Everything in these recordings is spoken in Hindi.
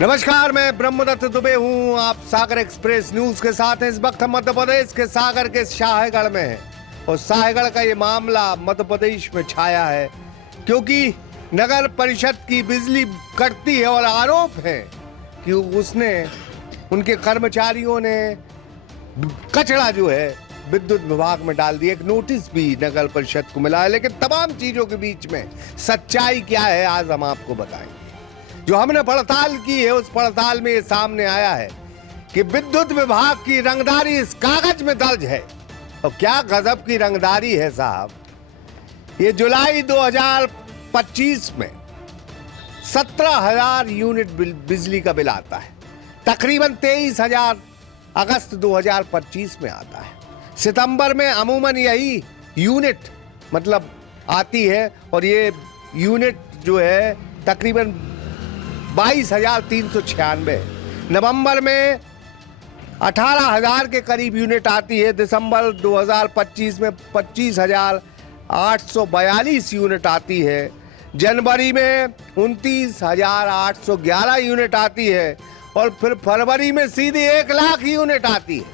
नमस्कार, मैं ब्रह्मदत्त दुबे हूँ। आप सागर एक्सप्रेस न्यूज के साथ हैं। इस वक्त हम मध्य प्रदेश के सागर के शाहगढ़ में हैं और शाहगढ़ का ये मामला मध्य प्रदेश में छाया है क्योंकि नगर परिषद की बिजली कटती है और आरोप है कि उसने उनके कर्मचारियों ने कचरा जो है विद्युत विभाग में डाल दिया। एक नोटिस भी नगर परिषद को मिला है, लेकिन तमाम चीजों के बीच में सच्चाई क्या है आज हम आपको बताएंगे। जो हमने पड़ताल की है उस पड़ताल में ये सामने आया है कि विद्युत विभाग की रंगदारी इस कागज में दर्ज है। और क्या गजब की रंगदारी है साहब। ये जुलाई 2025 में 17,000 यूनिट बिजली का बिल आता है। तकरीबन 23,000 अगस्त 2025 में आता है। सितंबर में अमूमन यही यूनिट मतलब आती है और ये यूनिट जो है तकरीबन 22,396। नवंबर में 18,000 के करीब यूनिट आती है। दिसंबर 2025 में 25,842 यूनिट आती है। जनवरी में 29,811 यूनिट आती है और फिर फरवरी में सीधी 1 लाख यूनिट आती है।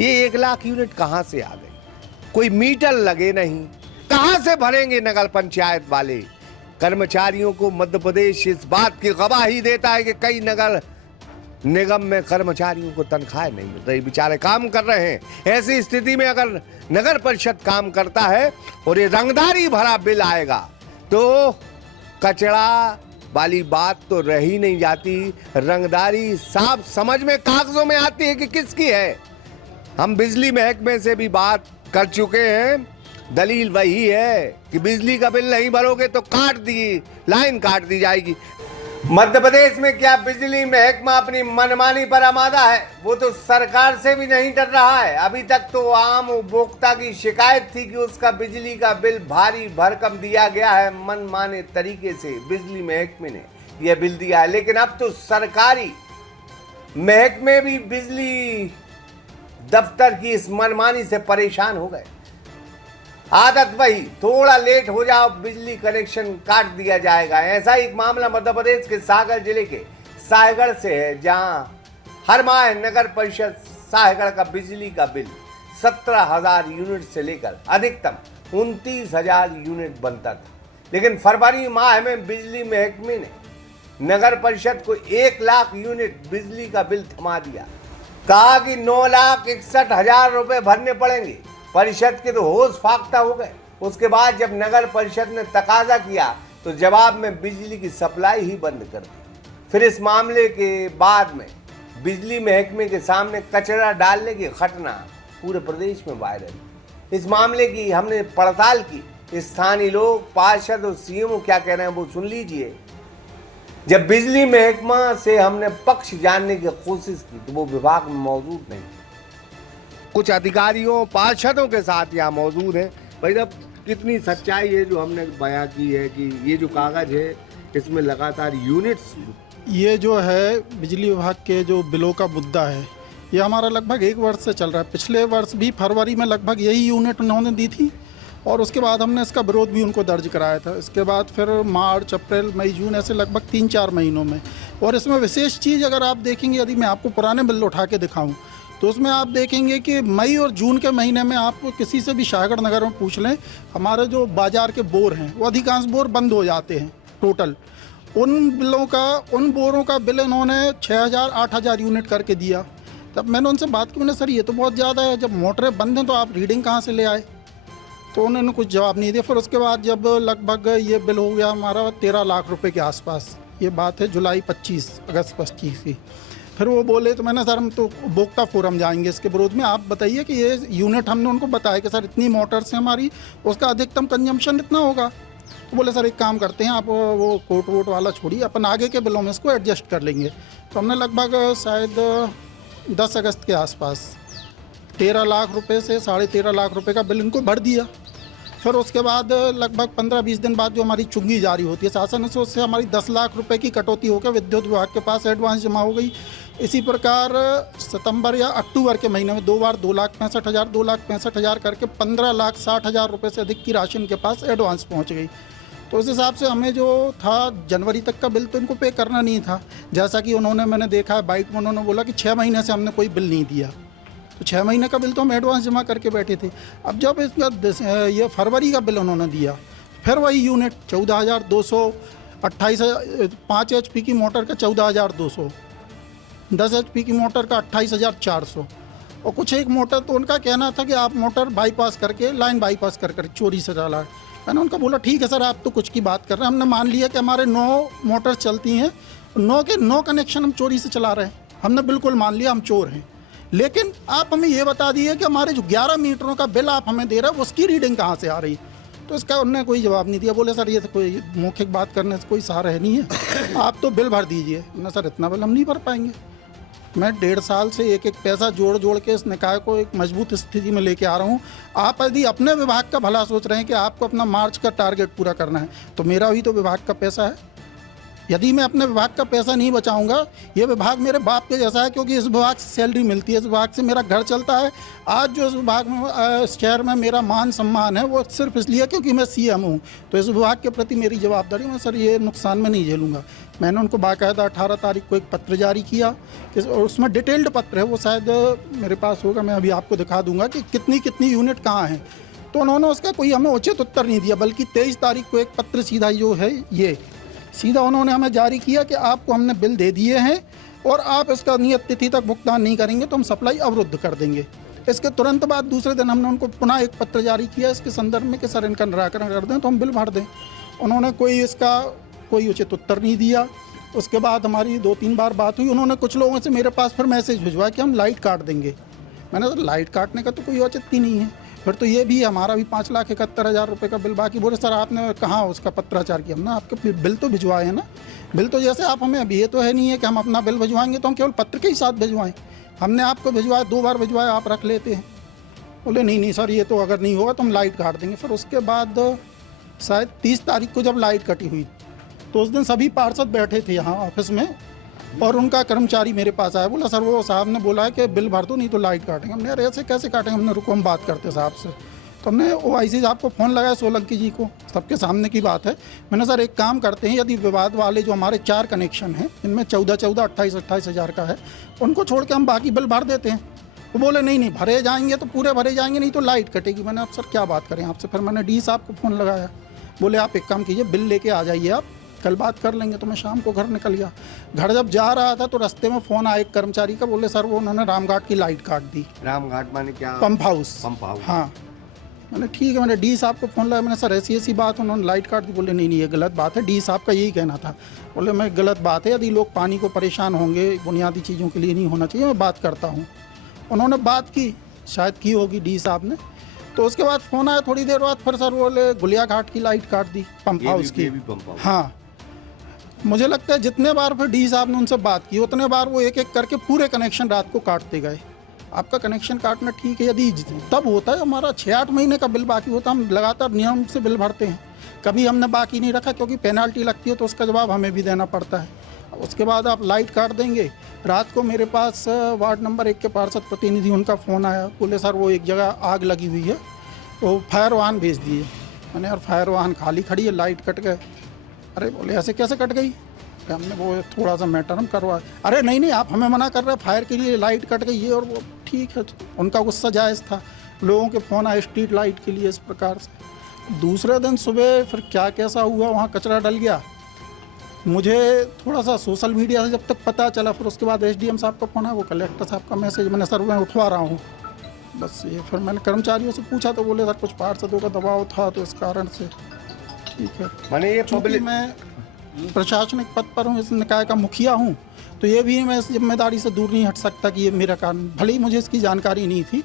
ये 1 लाख यूनिट कहां से आ गई? कोई मीटर लगे नहीं, कहां से भरेंगे नगर पंचायत वाले? कर्मचारियों को मध्य प्रदेश इस बात की गवाही देता है कि कई नगर निगम में कर्मचारियों को तनख्वाह नहीं मिल रही, बेचारे काम कर रहे हैं। ऐसी स्थिति में अगर नगर परिषद काम करता है और ये रंगदारी भरा बिल आएगा तो कचरा वाली बात तो रह ही नहीं जाती। रंगदारी साफ समझ में कागजों में आती है कि किसकी है। हम बिजली महकमे से भी बात कर चुके हैं। दलील वही है कि बिजली का बिल नहीं भरोगे तो लाइन काट दी जाएगी। मध्य प्रदेश में क्या बिजली महकमा अपनी मनमानी पर आमादा है? वो तो सरकार से भी नहीं डर रहा है। अभी तक तो आम उपभोक्ता की शिकायत थी कि उसका बिजली का बिल भारी भरकम दिया गया है। मनमाने तरीके से बिजली महकमे ने यह बिल दिया है, लेकिन अब तो सरकारी महकमे भी बिजली दफ्तर की इस मनमानी से परेशान हो गए। आदत वही, थोड़ा लेट हो जाओ बिजली कनेक्शन काट दिया जाएगा। ऐसा एक मामला मध्य प्रदेश के सागर जिले के शाहगढ़ से है, जहां हर माह नगर परिषद शाहगढ़ का बिजली का बिल 17,000 यूनिट से लेकर अधिकतम 29,000 यूनिट बनता था। लेकिन फरवरी माह में बिजली महकमे ने नगर परिषद को 1 लाख यूनिट बिजली का बिल थमा दिया। कहा कि 9,61,000 रुपए भरने पड़ेंगे। परिषद के तो होश फाख्ता हो गए। उसके बाद जब नगर परिषद ने तकाजा किया तो जवाब में बिजली की सप्लाई ही बंद कर दी। फिर इस मामले के बाद में बिजली महकमे के सामने कचरा डालने की घटना पूरे प्रदेश में वायरल। इस मामले की हमने पड़ताल की। स्थानीय लोग, पार्षद और सीएम क्या कह रहे हैं वो सुन लीजिए। जब बिजली महकमा से हमने पक्ष जानने की कोशिश की तो वो विभाग में मौजूद नहीं। कुछ अधिकारियों पार्षदों के साथ यहाँ मौजूद है। भाई साहब, कितनी सच्चाई है जो हमने बयां की है कि ये जो कागज है इसमें लगातार यूनिट्स, ये जो है बिजली विभाग के जो बिलों का मुद्दा है ये हमारा लगभग 1 वर्ष से चल रहा है। पिछले वर्ष भी फरवरी में लगभग यही यूनिट उन्होंने दी थी और उसके बाद हमने इसका विरोध भी उनको दर्ज कराया था। इसके बाद फिर मार्च, अप्रैल, मई, जून ऐसे लगभग 3-4 महीनों में। और इसमें विशेष चीज़ अगर आप देखेंगे, यदि मैं आपको पुराने बिल उठा के दिखाऊँ तो उसमें आप देखेंगे कि मई और जून के महीने में आप किसी से भी शाहगढ़ नगर में पूछ लें, हमारे जो बाज़ार के बोर हैं वो अधिकांश बोर बंद हो जाते हैं टोटल। उन बोरों का बिल इन्होंने 6,000-8,000 यूनिट करके दिया। तब मैंने उनसे बात की, मैंने सर ये तो बहुत ज़्यादा है, जब मोटरें बंद हैं तो आप रीडिंग कहाँ से ले आए? तो उन्होंने कुछ जवाब नहीं दिया। फिर उसके बाद जब लगभग ये बिल हो गया हमारा 13 लाख रुपये के आसपास, ये बात है जुलाई 25, अगस्त 25 की। फिर वो बोले तो मैंने सर हम तो उपभोक्ता फोरम जाएंगे इसके विरोध में, आप बताइए कि ये यूनिट, हमने उनको बताया कि सर इतनी मोटर्स हैं हमारी, उसका अधिकतम कंजम्पशन इतना होगा। तो बोले सर एक काम करते हैं, आप वो कोर्ट वोट वाला छोड़िए, अपन आगे के बिलों में इसको एडजस्ट कर लेंगे। तो हमने लगभग शायद 10 अगस्त के आसपास 13 लाख रुपये से 13.5 लाख रुपये का बिल इनको भर दिया। फिर उसके बाद लगभग 15-20 दिन बाद जो हमारी चुंगी जारी होती है शासन से, उससे हमारी 10 लाख रुपए की कटौती होकर विद्युत विभाग के पास एडवांस जमा हो गई। इसी प्रकार सितंबर या अक्टूबर के महीने में 2 बार 2,65,000 करके 15,60,000 रुपये से अधिक की राशि इनके पास एडवांस पहुंच गई। तो उस हिसाब से हमें जो था जनवरी तक का बिल तो इनको पे करना नहीं था। जैसा कि उन्होंने, मैंने देखा है बाइट में, उन्होंने बोला कि 6 महीने से हमने कोई बिल नहीं दिया, तो 6 महीने का बिल तो हम एडवांस जमा करके बैठे थे। अब जब इसका ये फरवरी का बिल उन्होंने दिया, फिर वही यूनिट 14,228, 5 HP की मोटर का 14,200, 10 HP की मोटर का 28,400, और कुछ एक मोटर तो उनका कहना था कि आप मोटर बाईपास करके, लाइन बाईपास कर चोरी से डाला है। मैंने उनका बोला ठीक है सर, आप तो कुछ की बात कर रहे हैं, हमने मान लिया कि हमारे 9 मोटर चलती हैं, 9 के 9 कनेक्शन हम चोरी से चला रहे हैं, हमने बिल्कुल मान लिया हम चोर हैं। लेकिन आप हमें ये बता दिए कि हमारे जो 11 मीटरों का बिल आप हमें दे रहे हैं उसकी रीडिंग कहाँ से आ रही है। तो इसका उन्होंने कोई जवाब नहीं दिया। बोले सर ये तो कोई मौखिक बात करने से कोई सहारा है नहीं है, आप तो बिल भर दीजिए। ना सर इतना बिल हम नहीं भर पाएंगे। मैं 1.5 साल से एक एक पैसा जोड़ के इस निकाय को एक मजबूत स्थिति में लेके आ रहा हूँ। आप यदि अपने विभाग का भला सोच रहे हैं कि आपको अपना मार्च का टारगेट पूरा करना है, तो मेरा भी तो विभाग का पैसा है। यदि मैं अपने विभाग का पैसा नहीं बचाऊंगा, ये विभाग मेरे बाप के जैसा है, क्योंकि इस विभाग से सैलरी मिलती है, इस विभाग से मेरा घर चलता है। आज जो इस विभाग में शहर में मेरा मान सम्मान है वो सिर्फ इसलिए क्योंकि मैं CM हूँ। तो इस विभाग के प्रति मेरी जवाबदारी, मैं सर ये नुकसान में नहीं झेलूँगा। मैंने उनको बाकायदा 18 तारीख को एक पत्र जारी किया, उसमें डिटेल्ड पत्र है, वो शायद मेरे पास होगा, मैं अभी आपको दिखा दूँगा कि कितनी कितनी यूनिट कहाँ हैं। तो उन्होंने उसका कोई हमें उचित उत्तर नहीं दिया, बल्कि 23 तारीख को एक पत्र सीधा जो है ये सीधा उन्होंने हमें जारी किया कि आपको हमने बिल दे दिए हैं और आप इसका नियत तिथि तक भुगतान नहीं करेंगे तो हम सप्लाई अवरुद्ध कर देंगे। इसके तुरंत बाद दूसरे दिन हमने उनको पुनः एक पत्र जारी किया इसके संदर्भ में कि सर इनका निराकरण कर दें तो हम बिल भर दें। उन्होंने कोई उचित उत्तर नहीं दिया। उसके बाद हमारी 2-3 बार बात हुई। उन्होंने कुछ लोगों से मेरे पास फिर मैसेज भिजवाया कि हम लाइट काट देंगे। मैंने कहा लाइट काटने का तो कोई औचित्य नहीं है, फिर तो ये भी हमारा भी 5,71,000 रुपये का बिल बाकी। बोले सर आपने कहाँ उसका पत्राचार किया? हमने आपके बिल तो भिजवाए हैं ना। बिल तो जैसे आप हमें अभी ये तो है नहीं है कि हम अपना बिल भिजवाएंगे तो हम केवल पत्र के ही साथ भिजवाएं। हमने आपको भिजवाया, 2 बार भिजवाया, आप रख लेते हैं। बोले नहीं सर ये तो अगर नहीं होगा तो हम लाइट काट देंगे। फिर उसके बाद शायद 30 तारीख को जब लाइट कटी हुई तो उस दिन सभी पार्षद बैठे थे यहाँ ऑफिस में और उनका कर्मचारी मेरे पास आया। बोला सर वो साहब ने बोला है कि बिल भर दो नहीं तो लाइट काटेंगे। हमने यार ऐसे कैसे काटेंगे? हमने रुको हम बात करते साहब से। तो हमने OIC साहब को फ़ोन लगाया, सोलंकी जी को, सबके सामने की बात है। मैंने सर एक काम करते हैं, यदि विवाद वाले जो हमारे 4 कनेक्शन हैं इनमें 14 28 हज़ार का है, उनको छोड़ के हम बाकी बिल भर देते हैं। वो बोले नहीं भरे जाएंगे तो पूरे भरे जाएंगे, नहीं तो लाइट कटेगी। मैंने अब सर क्या बात करें आपसे। फिर मैंने D साहब को फ़ोन लगाया। बोले आप एक काम कीजिए, बिल लेके आ जाइए, आप कल बात कर लेंगे। तो मैं शाम को घर निकल गया। घर जब जा रहा था तो रास्ते में फ़ोन आया एक कर्मचारी का। बोले सर वो उन्होंने रामघाट की लाइट काट दी। रामघाट माने क्या? Pump house. हाँ। मैंने ठीक है, मैंने D साहब को फ़ोन लगाया। मैंने सर ऐसी बात, उन्होंने लाइट काट दी। बोले नहीं ये गलत बात है। D साहब का यही कहना था। बोले मैं गलत बात है, यदि लोग पानी को परेशान होंगे, बुनियादी चीज़ों के लिए नहीं होना चाहिए, मैं बात करता हूँ। उन्होंने बात की, शायद की होगी D साहब ने। तो उसके बाद फ़ोन आया थोड़ी देर बाद, फिर सर बोले गुलिया घाट की लाइट काट दी, पंप हाउस की। हाँ, मुझे लगता है जितने बार फिर D साहब ने उनसे बात की उतने बार वो एक एक करके पूरे कनेक्शन रात को काटते गए। आपका कनेक्शन काटना ठीक है, यदि तब होता है हमारा 6-8 महीने का बिल बाकी होता, हम लगातार नियम से बिल भरते हैं। कभी हमने बाकी नहीं रखा, क्योंकि पेनाल्टी लगती है तो उसका जवाब हमें भी देना पड़ता है। उसके बाद आप लाइट काट देंगे। रात को मेरे पास वार्ड नंबर 1 के पार्षद प्रतिनिधि, उनका फ़ोन आया। बोले सर वो एक जगह आग लगी हुई है, तो फायर वाहन भेज दिए। मैंने यार फायर वाहन खाली खड़ी है, लाइट कट गए। अरे बोले ऐसे कैसे कट गई? हमने वो थोड़ा सा मैटर हम करवा। अरे नहीं आप हमें मना कर रहे हैं, फायर के लिए लाइट कट गई ये और वो। ठीक है, उनका गुस्सा जायज़ था। लोगों के फ़ोन आए स्ट्रीट लाइट के लिए इस प्रकार से। दूसरे दिन सुबह फिर क्या कैसा हुआ, वहाँ कचरा डल गया। मुझे थोड़ा सा सोशल मीडिया से जब तक पता चला, फिर उसके बाद SDM साहब का फ़ोन आया, वो कलेक्टर साहब का मैसेज। मैंने सर मैं उठवा रहा हूँ बस ये। फिर मैंने कर्मचारियों से पूछा तो बोले सर कुछ पार्षदों का दबाव था तो इस कारण से। ठीक है, मैंने ये चूँकि मैं प्रशासनिक पद पर हूँ, इस निकाय का मुखिया हूँ, तो ये भी मैं इस जिम्मेदारी से दूर नहीं हट सकता कि ये मेरा काम, भले ही मुझे इसकी जानकारी नहीं थी,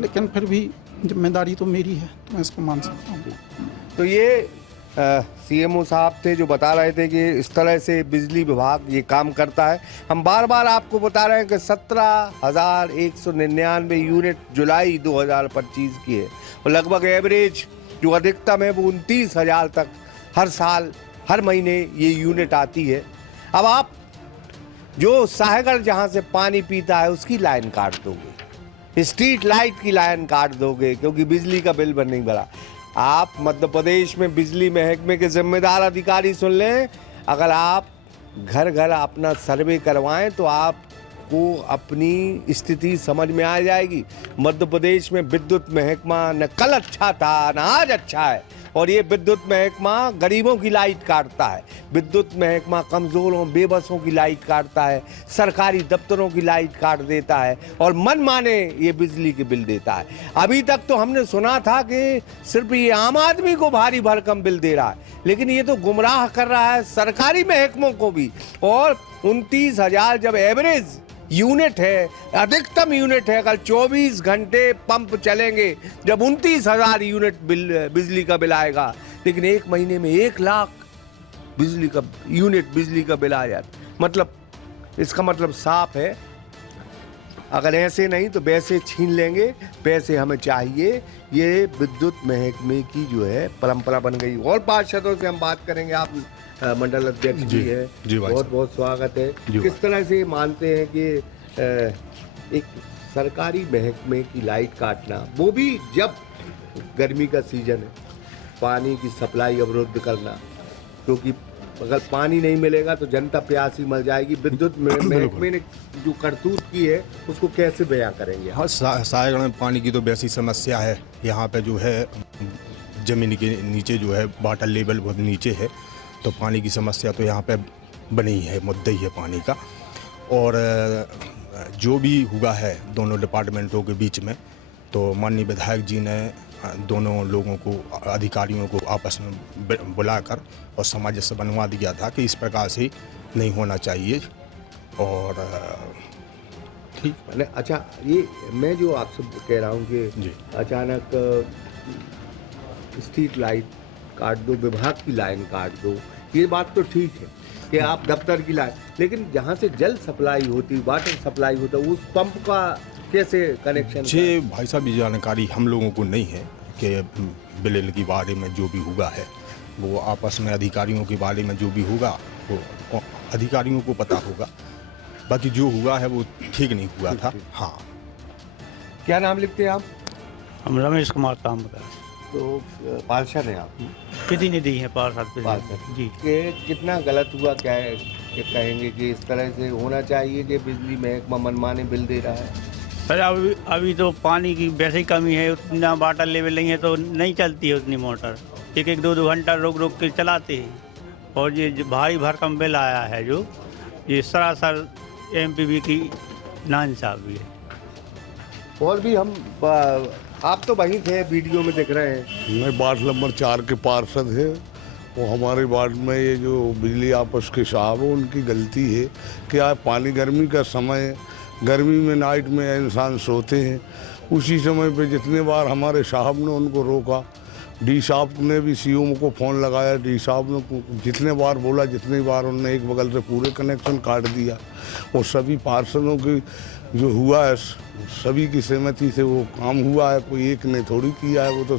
लेकिन फिर भी जिम्मेदारी तो मेरी है, तो मैं इसको मान सकता हूँ। तो ये CMO साहब थे जो बता रहे थे कि इस तरह से बिजली विभाग ये काम करता है। हम बार बार आपको बता रहे हैं कि 17,199 यूनिट जुलाई 2025 की है और लगभग एवरेज जो अधिकतम है वो 29,000 तक हर साल हर महीने ये यूनिट आती है। अब आप जो साहगढ़ जहाँ से पानी पीता है उसकी लाइन काट दोगे, स्ट्रीट लाइट की लाइन काट दोगे क्योंकि बिजली का बिल नहीं भरा। आप मध्य प्रदेश में बिजली महकमे के जिम्मेदार अधिकारी सुन लें, अगर आप घर घर अपना सर्वे करवाएं तो आपको अपनी स्थिति समझ में आ जाएगी। मध्य प्रदेश में विद्युत महकमा न कल अच्छा था न आज अच्छा है, और ये विद्युत महकमा गरीबों की लाइट काटता है, विद्युत महकमा कमज़ोरों बेबसों की लाइट काटता है, सरकारी दफ्तरों की लाइट काट देता है और मन माने ये बिजली के बिल देता है। अभी तक तो हमने सुना था कि सिर्फ ये आम आदमी को भारी भरकम बिल दे रहा है, लेकिन ये तो गुमराह कर रहा है सरकारी महकमों को भी। और 29,000 जब एवरेज यूनिट है, अधिकतम यूनिट है, कल 24 घंटे पंप चलेंगे, जब 29,000 यूनिट बिजली का बिल आएगा, लेकिन एक महीने में 1 लाख बिजली का बिल आ जाता। मतलब इसका मतलब साफ है, अगर ऐसे नहीं तो वैसे छीन लेंगे, पैसे हमें चाहिए। ये विद्युत महकमे की जो है परंपरा बन गई। और पार्षदों से हम बात करेंगे। आप मंडल अध्यक्ष जी है, बहुत बहुत स्वागत है। किस तरह से मानते हैं कि एक सरकारी महकमे की लाइट काटना, वो भी जब गर्मी का सीजन है, पानी की सप्लाई अवरुद्ध करना, क्योंकि अगर पानी नहीं मिलेगा तो जनता प्यासी मर जाएगी। विद्युत महकमे ने जो करतूत की है उसको कैसे बयां करेंगे? हाँ, सायगढ़ में पानी की तो वैसी समस्या है। यहाँ पे जो है ज़मीन के नीचे जो है वाटर लेवल बहुत नीचे है, तो पानी की समस्या तो यहाँ पे बनी है, मुद्दा ही है पानी का। और जो भी हुआ है दोनों डिपार्टमेंटों के बीच में, तो माननीय विधायक जी ने दोनों लोगों को, अधिकारियों को आपस में बुलाकर और सामंजस्य बनवा दिया था कि इस प्रकार से नहीं होना चाहिए। और ठीक। अच्छा, ये मैं जो आपसे कह रहा हूँ कि अचानक स्ट्रीट लाइट काट दो, विभाग की लाइन काट दो, ये बात तो ठीक है कि आप दफ्तर की लाइन, लेकिन जहाँ से जल सप्लाई होती, वाटर सप्लाई होता, उस पंप का कैसे कनेक्शन? जी भाई साहब, ये जानकारी हम लोगों को नहीं है कि बिल के बारे में जो भी हुआ है वो आपस में अधिकारियों के बारे में जो भी होगा वो अधिकारियों को पता होगा। बाकी जो हुआ है वो ठीक नहीं हुआ था। हाँ। क्या नाम लिखते हैं आप? हम रमेश कुमार तांबकर। तो पार्षद हैं आप? प्रतिनिधि हैं पार्षद जी। कितना गलत हुआ, क्या है कि कहेंगे कि इस तरह से होना चाहिए कि बिजली महकमा मनमाने बिल दे रहा है? सर अभी तो पानी की वैसे ही कमी है, उतना वाटर लेवल नहीं है तो नहीं चलती है उतनी मोटर। एक 2 घंटा रोक के चलाते हैं। और ये जो भारी भरकम बिल आया है, जो ये सरासर एमपीबी की नाइंसाफ़ी है। और भी हम आप तो वहीं थे, वीडियो में दिख रहे हैं। मैं वार्ड नंबर 4 के पार्षद है। वो हमारे वार्ड में ये जो बिजली आपस के साहब है, उनकी गलती है कि आप पानी गर्मी का समय, गर्मी में नाइट में इंसान सोते हैं, उसी समय पे जितने बार हमारे साहब ने उनको रोका, डी साहब ने भी सीओ को फ़ोन लगाया, डी साहब ने जितने बार बोला, जितनी बार उन्होंने एक बगल से पूरे कनेक्शन काट दिया। और सभी पार्षदों की जो हुआ है, सभी की सहमति से वो काम हुआ है, कोई एक ने थोड़ी किया है, वो तो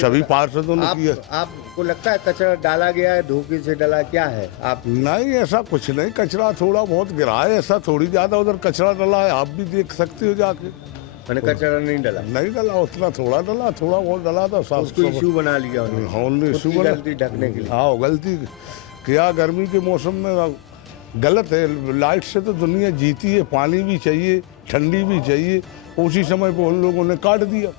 सभी पार्षदों ने किया। आपको लगता है कचरा डाला गया है, धोखे से डाला, क्या है? आप नहीं, ऐसा कुछ नहीं, कचरा थोड़ा बहुत गिरा है, ऐसा थोड़ी ज़्यादा उधर कचरा डाला है, आप भी देख सकते हो जाके। मैंने कचरा नहीं डाला, नहीं डाला, उतना थोड़ा डाला, थोड़ा बहुत डाला था। उसको इशू बना लिया उन्होंने। हाँ, इशू बना, गलती ढकने के लिए। हाँ, गलती क्या, गर्मी के मौसम में गलत है। लाइट से तो दुनिया जीती है, पानी भी चाहिए, ठंडी भी चाहिए, उसी समय पे उन लोगों ने काट दिया।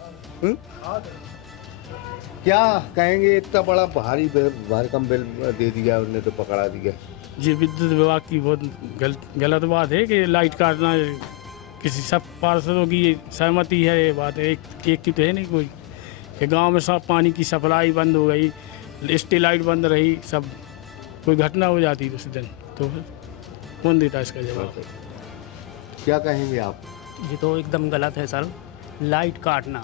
क्या कहेंगे, इतना बड़ा भारी भरकम बिल दे दिया उन्होंने, तो पकड़ा दिया। जी, विद्युत विभाग की बहुत गलत बात है कि लाइट काटना किसी सब पार्षदों की सहमति है। ये बात है, एक की तो है नहीं कोई कि गांव में सब पानी की सप्लाई बंद हो गई, स्ट्रीट लाइट बंद रही, सब कोई घटना हो जाती उस दिन, तो कौन देता इसका जवाब? क्या कहेंगे आप? ये तो एकदम गलत है सर। लाइट काटना,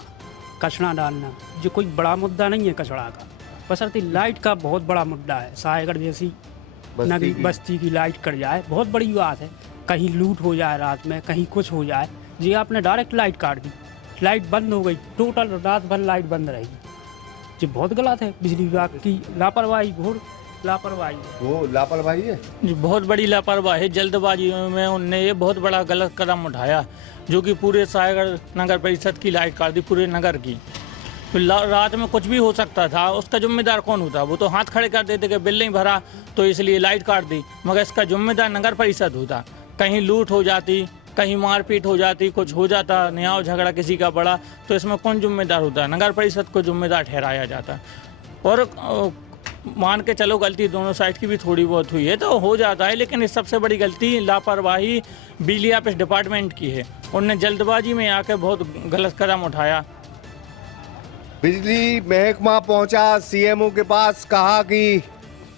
कचरा डालना, जो कोई बड़ा मुद्दा नहीं है कचरा का, बशर्ते लाइट का बहुत बड़ा मुद्दा है। सायगढ़ जैसी बस्ती की लाइट कट जाए बहुत बड़ी बात है। कहीं लूट हो जाए रात में, कहीं कुछ हो जाए, जी आपने डायरेक्ट लाइट काट दी, लाइट बंद हो गई, टोटल रात भर लाइट बंद रहेगी। ये बहुत गलत है, बिजली विभाग की लापरवाही, घोर लापरवाही। वो लापरवाही है जी, बहुत बड़ी लापरवाही। जल्दबाजी में उनने ये बहुत बड़ा गलत कदम उठाया, जो कि पूरे सायगढ़ नगर परिषद की लाइट काट दी, पूरे नगर की। तो रात में कुछ भी हो सकता था, उसका जिम्मेदार कौन होता? वो तो हाथ खड़े कर देते कि बिल नहीं भरा तो इसलिए लाइट काट दी, मगर इसका जिम्मेदार नगर परिषद होता। कहीं लूट हो जाती, कहीं मारपीट हो जाती, कुछ हो जाता, न्याय झगड़ा किसी का बड़ा, तो इसमें कौन जिम्मेदार होता? नगर परिषद को जिम्मेदार ठहराया जाता। और मान के चलो गलती दोनों साइड की भी थोड़ी बहुत हुई है तो हो जाता है, लेकिन इस सबसे बड़ी गलती लापरवाही बिजली ऑफिस डिपार्टमेंट की है। उनने जल्दबाजी में आके बहुत गलत कदम उठाया। बिजली महकमा पहुंचा सीएमओ के पास, कहा कि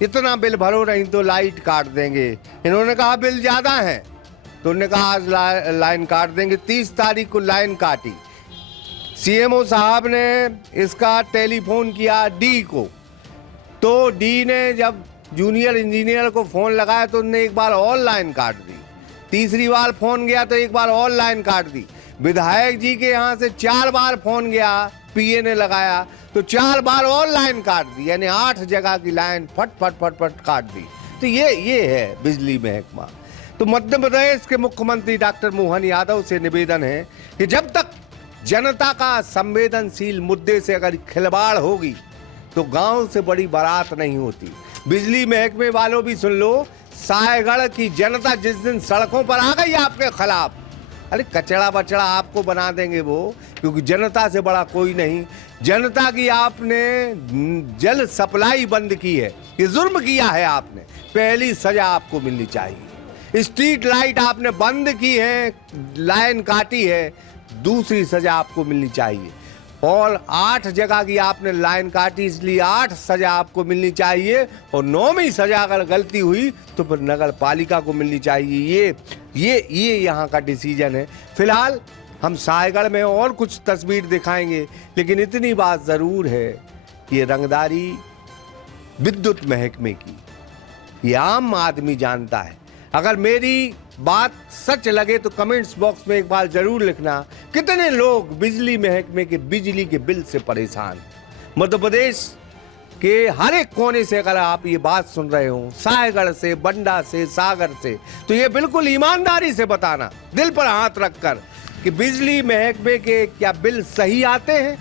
इतना बिल भरो नहीं तो लाइट काट देंगे। इन्होंने कहा बिल ज्यादा है तो उन्होंने कहा आज लाइन काट देंगे। 30 तारीख को लाइन काटी। सीएमओ साहब ने इसका टेलीफोन किया डी को, तो डी ने जब जूनियर इंजीनियर को फोन लगाया तो उन्होंने एक बार और लाइन काट दी। तीसरी बार फोन गया तो एक बार और लाइन काट दी। विधायक जी के यहाँ से 4 बार फोन गया, पीए ने लगाया तो 4 बार और लाइन काट दी, यानी 8 जगह की लाइन फट फट फट फट काट दी। तो ये है बिजली महकमा। तो मध्य प्रदेश के मुख्यमंत्री डॉक्टर मोहन यादव से निवेदन है कि जब तक जनता का संवेदनशील मुद्दे से अगर खिलवाड़ होगी तो गांव से बड़ी बारात नहीं होती। बिजली महकमे वालों भी सुन लो, सायगढ़ की जनता जिस दिन सड़कों पर आ गई आपके खिलाफ, अरे कचड़ा बचड़ा आपको बना देंगे वो, क्योंकि जनता से बड़ा कोई नहीं। जनता की आपने जल सप्लाई बंद की है, ये जुर्म किया है आपने, पहली सजा आपको मिलनी चाहिए। स्ट्रीट लाइट आपने बंद की है, लाइन काटी है, दूसरी सजा आपको मिलनी चाहिए। और 8 जगह की आपने लाइन काटी, इसलिए 8 सजा आपको मिलनी चाहिए। और 9वीं सजा अगर गलती हुई तो फिर नगर पालिका को मिलनी चाहिए। ये यहाँ का डिसीजन है। फिलहाल हम सायगढ़ में और कुछ तस्वीर दिखाएंगे, लेकिन इतनी बात जरूर है कि ये रंगदारी विद्युत महकमे की, ये आम आदमी जानता है। अगर मेरी बात सच लगे तो कमेंट्स बॉक्स में एक बार जरूर लिखना, कितने लोग बिजली महकमे के बिजली के बिल से परेशान। मध्य प्रदेश के हर एक कोने से अगर आप ये बात सुन रहे हो, सायगढ़ से, बंडा से, सागर से, तो ये बिल्कुल ईमानदारी से बताना, दिल पर हाथ रखकर, कि बिजली महकमे के क्या बिल सही आते हैं?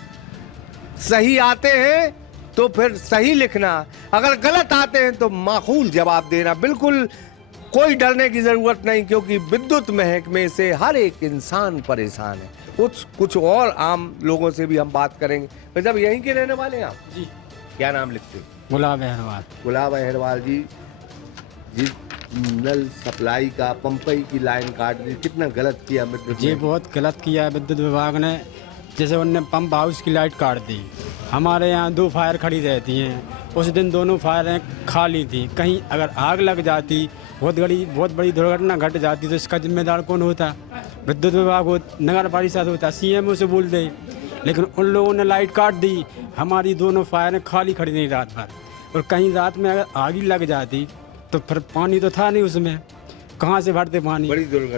सही आते हैं तो फिर सही लिखना, अगर गलत आते हैं तो माकूल जवाब देना। बिल्कुल कोई डरने की जरूरत नहीं, क्योंकि विद्युत महकमे से हर एक इंसान परेशान है। कुछ और आम लोगों से भी हम बात करेंगे। वैसे अब यहीं के रहने वाले हैं आप? जी। क्या नाम लिखते हैं? गुलाब अहरवाल। गुलाब अहरवाल जी, जिस नल सप्लाई का पंपई की लाइन काट दी, कितना गलत किया विद्युत? जी बहुत गलत किया विद्युत विभाग ने। जैसे उनने पंप हाउस की लाइट काट दी। हमारे यहाँ 2 फायर खड़ी रहती हैं, उस दिन दोनों फायरें खाली थी। कहीं अगर आग लग जाती, बहुत बड़ी दुर्घटना घट जाती, तो इसका जिम्मेदार कौन होता? विद्युत विभाग हो, नगर परिषद होता, सीएमओ से बोल दे। लेकिन उन लोगों ने लाइट काट दी, हमारी दोनों फायरें खाली खड़ी नहीं रात भर। और कहीं रात में अगर आग लग जाती तो फिर पानी तो था नहीं उसमें, कहाँ से भरते पानी?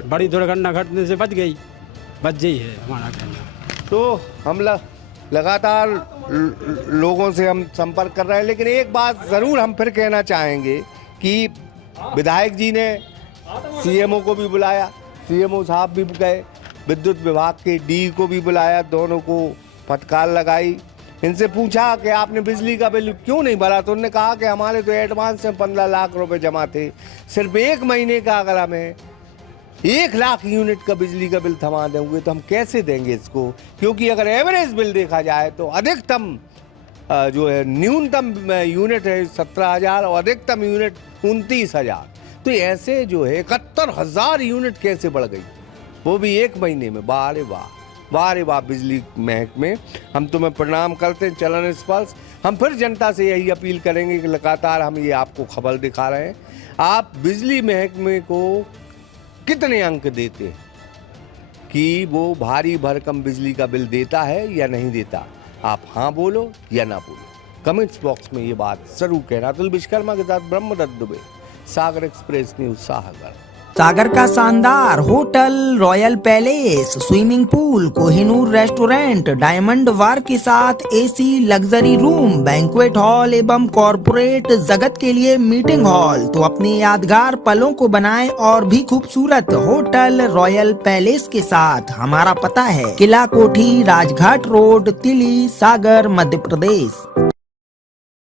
बड़ी दुर्घटना घटने से बच गई है हमारा कहना। तो हम लगातार लोगों से हम संपर्क कर रहे हैं, लेकिन एक बात ज़रूर हम फिर कहना चाहेंगे कि विधायक जी ने सीएमओ को भी बुलाया, सीएमओ साहब भी गए, विद्युत विभाग के डी को भी बुलाया, दोनों को फटकार लगाई। इनसे पूछा कि आपने बिजली का बिल क्यों नहीं भरा, तो उन्होंने कहा कि हमारे तो एडवांस में 15 लाख रुपए जमा थे, सिर्फ 1 महीने का अगर हमें 1 लाख यूनिट का बिजली का बिल थमा देंगे तो हम कैसे देंगे इसको? क्योंकि अगर एवरेज बिल देखा जाए तो अधिकतम जो है न्यूनतम यूनिट है 17,000 और अधिकतम यूनिट 29,000। तो ऐसे जो है 71,000 यूनिट कैसे बढ़ गई, वो भी 1 महीने में? वाह रे वाह, वाह रे वाह बिजली महकमे, हम तुम्हें प्रणाम करते हैं। चलन स्पर्श, हम फिर जनता से यही अपील करेंगे कि लगातार हम ये आपको खबर दिखा रहे हैं, आप बिजली महकमे को कितने अंक देते हैं कि वो भारी भरकम बिजली का बिल देता है या नहीं देता? आप हाँ बोलो या ना बोलो, कमेंट्स बॉक्स में ये बात जरूर कहना। अतुल विश्वकर्मा के साथ ब्रह्मदत्त दुबे, सागर एक्सप्रेस न्यूज, सागर। सागर का शानदार hotel royal palace, swimming pool, Kohinoor restaurant, diamond bar के साथ AC luxury room, banquet hall एवं कॉर्पोरेट जगत के लिए मीटिंग हॉल। तो अपने यादगार पलों को बनाएं और भी खूबसूरत होटल रॉयल पैलेस के साथ। हमारा पता है किला कोठी, राजघाट रोड, तिली, सागर, मध्य प्रदेश।